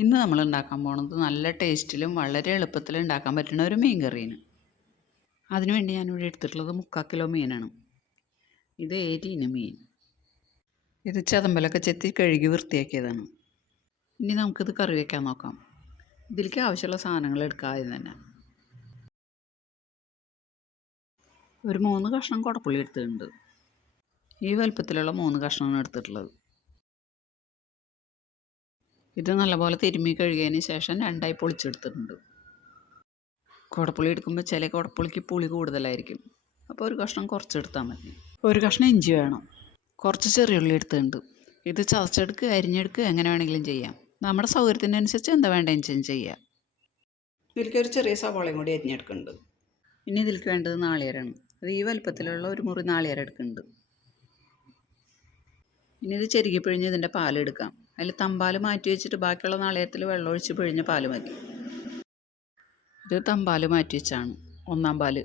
ഇന്ന് നമ്മൾ ഉണ്ടാക്കാൻ പോകുന്നത് നല്ല ടേസ്റ്റിലും വളരെ എളുപ്പത്തിലും ഉണ്ടാക്കാൻ പറ്റുന്ന ഒരു മീൻ കറിയാണ്. അതിനുവേണ്ടി ഞാനിവിടെ എടുത്തിട്ടുള്ളത് 3/4 കിലോ മീനാണ്. ഇത് ഏരിയാണ് മീൻ. ഇത് ചതമ്പലൊക്കെ ചെത്തി കഴുകി വൃത്തിയാക്കിയതാണ്. ഇനി നമുക്കിത് കറി വയ്ക്കാൻ നോക്കാം. ഇതിലേക്ക് ആവശ്യമുള്ള സാധനങ്ങൾ എടുക്കാം. ആദ്യം തന്നെ ഒരു 3 കഷ്ണം കുടപ്പുളി എടുത്തിട്ടുണ്ട്. ഈ വലുപ്പത്തിലുള്ള 3 കഷ്ണമാണ് എടുത്തിട്ടുള്ളത്. ഇത് നല്ലപോലെ തിരുമ്മി കഴുകിയതിന് ശേഷം 2ആയി പൊളിച്ചെടുത്തിട്ടുണ്ട്. കുടപ്പുളി എടുക്കുമ്പോൾ ചില കുടപ്പുളിക്ക് പുളി കൂടുതലായിരിക്കും. അപ്പോൾ ഒരു കഷ്ണം കുറച്ചെടുത്താൽ മതി. ഒരു കഷ്ണം ഇഞ്ചി വേണം. കുറച്ച് ചെറിയുള്ളി എടുത്തിട്ടുണ്ട്. ഇത് ചതച്ചെടുക്കുക, അരിഞ്ഞെടുക്കുക, എങ്ങനെ വേണമെങ്കിലും ചെയ്യാം. നമ്മുടെ സൗകര്യത്തിനനുസരിച്ച് എന്താ വേണ്ടതെന്ന് ചെയ്യാം. ഇതിലേക്ക് ഒരു ചെറിയ സവാളയും കൂടി അരിഞ്ഞെടുക്കുന്നുണ്ട്. ഇനി ഇതിലേക്ക് വേണ്ടത് നാളികേരമാണ്. അത് ഈ വലുപ്പത്തിലുള്ള ഒരു മുറി നാളികേരം എടുക്കുന്നുണ്ട്. ഇനി ഇത് ചെരുകി പിഴിഞ്ഞ് ഇതിൻ്റെ പാലെടുക്കാം. അതിൽ തമ്പാൽ മാറ്റി വെച്ചിട്ട് ബാക്കിയുള്ള നാളികേരത്തിൽ വെള്ളമൊഴിച്ച് പിഴിഞ്ഞ പാൽ മതി. ഇത് തമ്പാൽ മാറ്റി വെച്ചാണ് 1-ാം പാല്.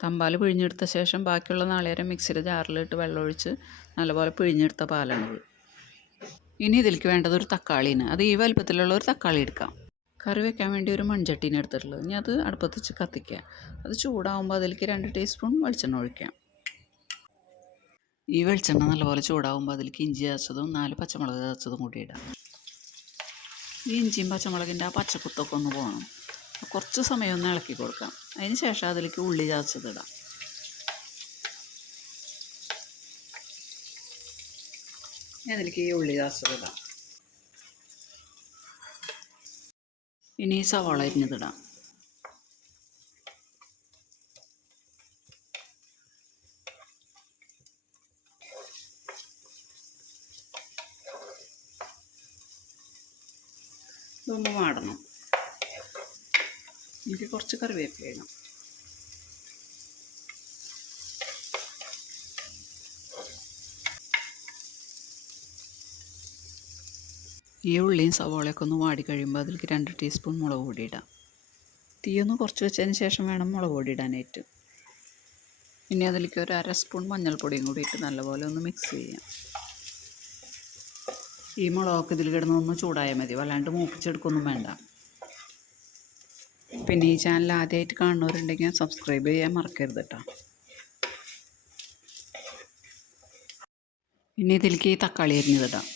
തമ്പാൽ പിഴിഞ്ഞെടുത്ത ശേഷം ബാക്കിയുള്ള നാളികേരം മിക്സിയുടെ ജാറിലിട്ട് വെള്ളമൊഴിച്ച് നല്ലപോലെ പിഴിഞ്ഞെടുത്ത പാലാണിത്. ഇനി ഇതിലേക്ക് വേണ്ടത് ഒരു തക്കാളിയാണ്. അത് ഈ വലുപ്പത്തിലുള്ള ഒരു തക്കാളി എടുക്കാം. കറി വെക്കാൻ വേണ്ടി ഒരു മൺചട്ടീനെ എടുത്തിട്ടുള്ളത്. ഇനി അത് അടുപ്പത്ത് വെച്ച് കത്തിക്കുക. അത് ചൂടാകുമ്പോൾ അതിലേക്ക് 2 ടീസ്പൂൺ വെളിച്ചെണ്ണ ഒഴിക്കാം. ഈ വെളിച്ചെണ്ണ നല്ലപോലെ ചൂടാകുമ്പോൾ അതിലേക്ക് ഇഞ്ചി ചതച്ചതും 4 പച്ചമുളക് ചതച്ചതും കൂടി ഇടാം. ഈ ഇഞ്ചിയും പച്ചമുളകിൻ്റെ ആ പച്ചക്കുത്തൊക്കെ ഒന്ന് പോകണം. കുറച്ച് സമയം ഒന്ന് ഇളക്കി കൊടുക്കാം. അതിന് ശേഷം അതിലേക്ക് ഉള്ളി ചതച്ചതിടാം. അതിലേക്ക് ഈ ഉള്ളി ചതച്ചതിടാം. ഇനി സവാള അരിഞ്ഞതിടാം. ഇതൊന്ന് വാടണം. എനിക്ക് കുറച്ച് കറിവേപ്പില ഇടണം. ഈ ഉള്ളിയും സവാളയൊക്കെ ഒന്ന് വാടി കഴിയുമ്പോൾ അതിലേക്ക് 2 ടീസ്പൂൺ മുളക് പൊടി ഇടാം. തീയൊന്ന് കുറച്ച് വെച്ചതിന് ശേഷം വേണം മുളക് പൊടി ഇടാനായിട്ട്. ഇനി അതിലേക്ക് ഒരു 1/2 സ്പൂൺ മഞ്ഞൾപ്പൊടിയും കൂടി ഇട്ട് നല്ലപോലെ ഒന്ന് മിക്സ് ചെയ്യാം. ഈ മുളകൊക്കെ ഇതിൽ കിടന്നൊന്ന് ചൂടായാൽ മതി. വല്ലാണ്ട് മൂപ്പിച്ചെടുക്കൊന്നും വേണ്ട. പിന്നെ ഈ ചാനൽ ആദ്യമായിട്ട് കാണുന്നവരുണ്ടെങ്കിൽ സബ്സ്ക്രൈബ് ചെയ്യാൻ മറക്കരുത് കേട്ടോ. ഇനി ഇതിലേക്ക് ഈ തക്കാളി അരിഞ്ഞതിടാം.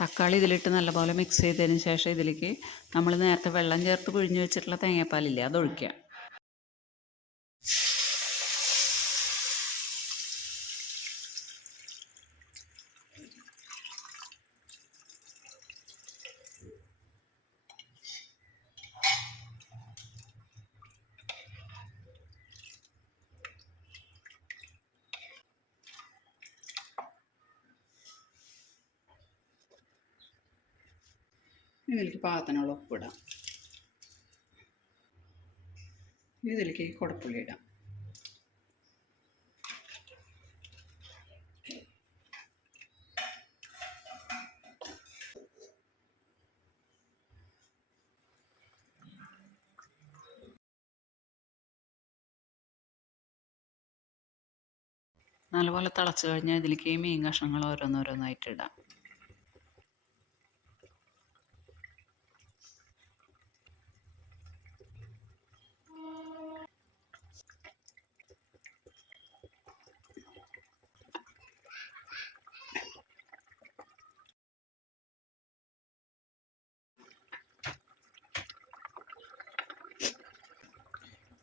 തക്കാളി ഇതിലിട്ട് നല്ലപോലെ മിക്സ് ചെയ്തതിന് ശേഷം ഇതിലേക്ക് നമ്മൾ നേരത്തെ വെള്ളം ചേർത്ത് പിഴിഞ്ഞ് വെച്ചിട്ടുള്ള തേങ്ങാപ്പാലില്ലേ, അതൊഴിക്കുക. ഇതിലേക്ക് പാകത്തിനുള്ള ഉപ്പിടാം. ഇതിലേക്ക് കുടപ്പുളി ഇടാം. നല്ലപോലെ തിളച്ച് കഴിഞ്ഞാൽ ഇതിലേക്ക് ഈ മീൻ കഷ്ണങ്ങൾ ഓരോന്നോരോന്നായിട്ട് ഇടാം.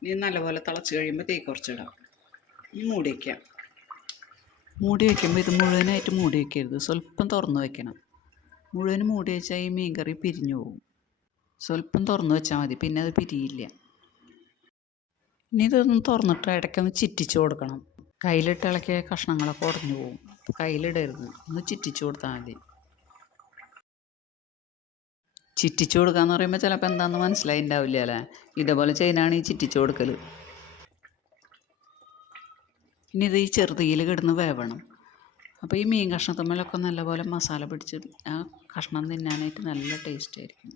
ഇനി നല്ലപോലെ തിളച്ച് കഴിയുമ്പോൾ തീ കുറച്ചിടാം. ഇനി മൂടി വയ്ക്കാം. മൂടി വയ്ക്കുമ്പോൾ ഇത് മുഴുവനായിട്ട് മൂടി വയ്ക്കരുത്, സ്വല്പം തുറന്ന് വയ്ക്കണം. മുഴുവനും മൂടി വെച്ചാൽ ഈ മീൻ കറി പിരിഞ്ഞു പോകും. സ്വല്പം തുറന്ന് വെച്ചാൽ മതി, പിന്നെ അത് പിരിയില്ല. ഇനി ഇതൊന്ന് തുറന്നിട്ട് ഇടയ്ക്കൊന്ന് ചിറ്റിച്ച് കൊടുക്കണം. കയ്യിലിട്ട് ഇളക്കിയ കഷ്ണങ്ങളൊക്കെ ഉടഞ്ഞു പോകും. കയ്യിലിടരുത്, ഒന്ന് ചിറ്റിച്ച് കൊടുത്താൽ മതി. ചിറ്റിച്ച് കൊടുക്കാന്ന് പറയുമ്പോൾ ചിലപ്പോൾ എന്താണെന്ന് മനസ്സിലായിട്ടുണ്ടാവില്ല അല്ലേ. ഇതേപോലെ ചെയ്യാനാണ് ഈ ചിറ്റിച്ച് കൊടുക്കൽ. ഇനി ഇത് ഈ ചെറുതീയിൽ കിടന്ന് വേവണം. അപ്പോൾ ഈ മീൻ കഷ്ണത്തുമ്മലൊക്കെ നല്ലപോലെ മസാല പിടിച്ച് ആ കഷ്ണം തിന്നാനായിട്ട് നല്ല ടേസ്റ്റ് ആയിരിക്കും.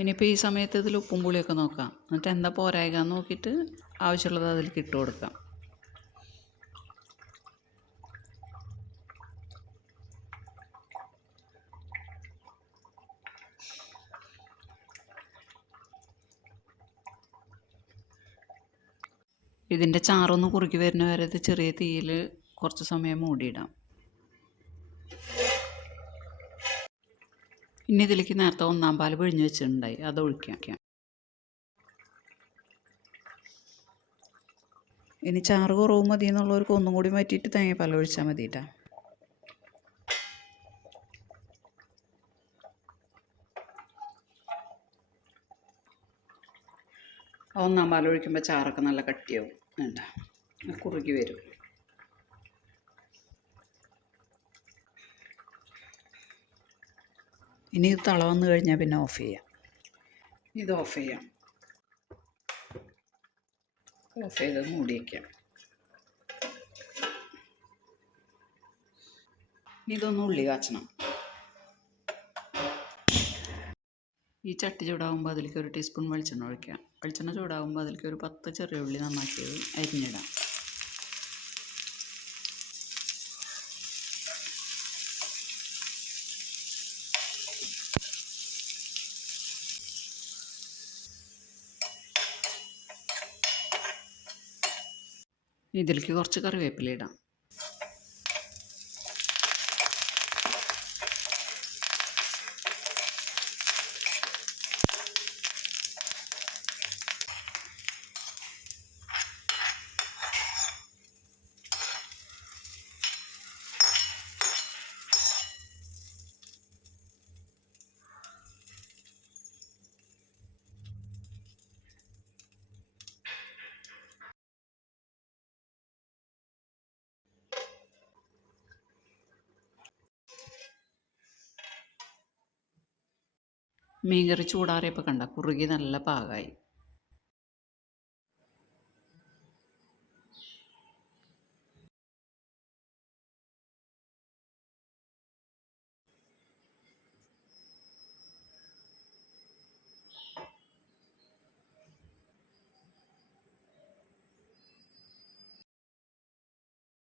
ഇനിയിപ്പോൾ ഈ സമയത്ത് ഇതിൽ ഉപ്പും പുളിയൊക്കെ നോക്കാം. എന്നിട്ട് എന്താ പോരായ്ക നോക്കിയിട്ട് ആവശ്യമുള്ളത് അതിലേക്ക് ഇട്ട് കൊടുക്കാം. ഇതിൻ്റെ ചാറൊന്ന് കുറുക്കി വരുന്ന വരെ ഇത് ചെറിയ തീയിൽ കുറച്ച് സമയം മൂടിയിടാം. ഇനി ഇതിലേക്ക് നേരത്തെ ഒന്നാം പാൽ പിഴിഞ്ഞ് വെച്ചിട്ടുണ്ടായി, അത് ഒഴിക്കാം. ഇനി ചാറ് കുറവ് മതി എന്നുള്ളവർക്ക് ഒന്നും കൂടി മാറ്റിയിട്ട് തേങ്ങാപ്പാൽ ഒഴിച്ചാൽ മതി കേട്ടോ. ഒന്നാം പാൽ ഒഴിക്കുമ്പോൾ ചാറൊക്കെ നല്ല കട്ടിയാവും, വേണ്ട കുറുകി വരും. ഇനി ഇത് തള വന്നു കഴിഞ്ഞാൽ പിന്നെ ഓഫ് ചെയ്യാം. ഇത് ഓഫ് ചെയ്യാം. ഓഫ് ചെയ്ത് മൂടി വയ്ക്കാം. ഇതൊന്ന് ഉള്ളി കാച്ചണം. ഈ ചട്ടി ചൂടാകുമ്പോൾ അതിലേക്ക് 1 ടീസ്പൂൺ വെളിച്ചെണ്ണ ഒഴിക്കാം. വെളിച്ചെണ്ണ ചൂടാകുമ്പോൾ അതിലേക്ക് ഒരു 10 ചെറിയ ഉള്ളി നന്നാക്കിയത് അരിഞ്ഞിടാം. ഇതിലേക്ക് കുറച്ച് കറിവേപ്പില ഇടാം. മീൻകറി ചൂടാറിയപ്പോൾ കണ്ട കുറുകി നല്ല പാകമായി.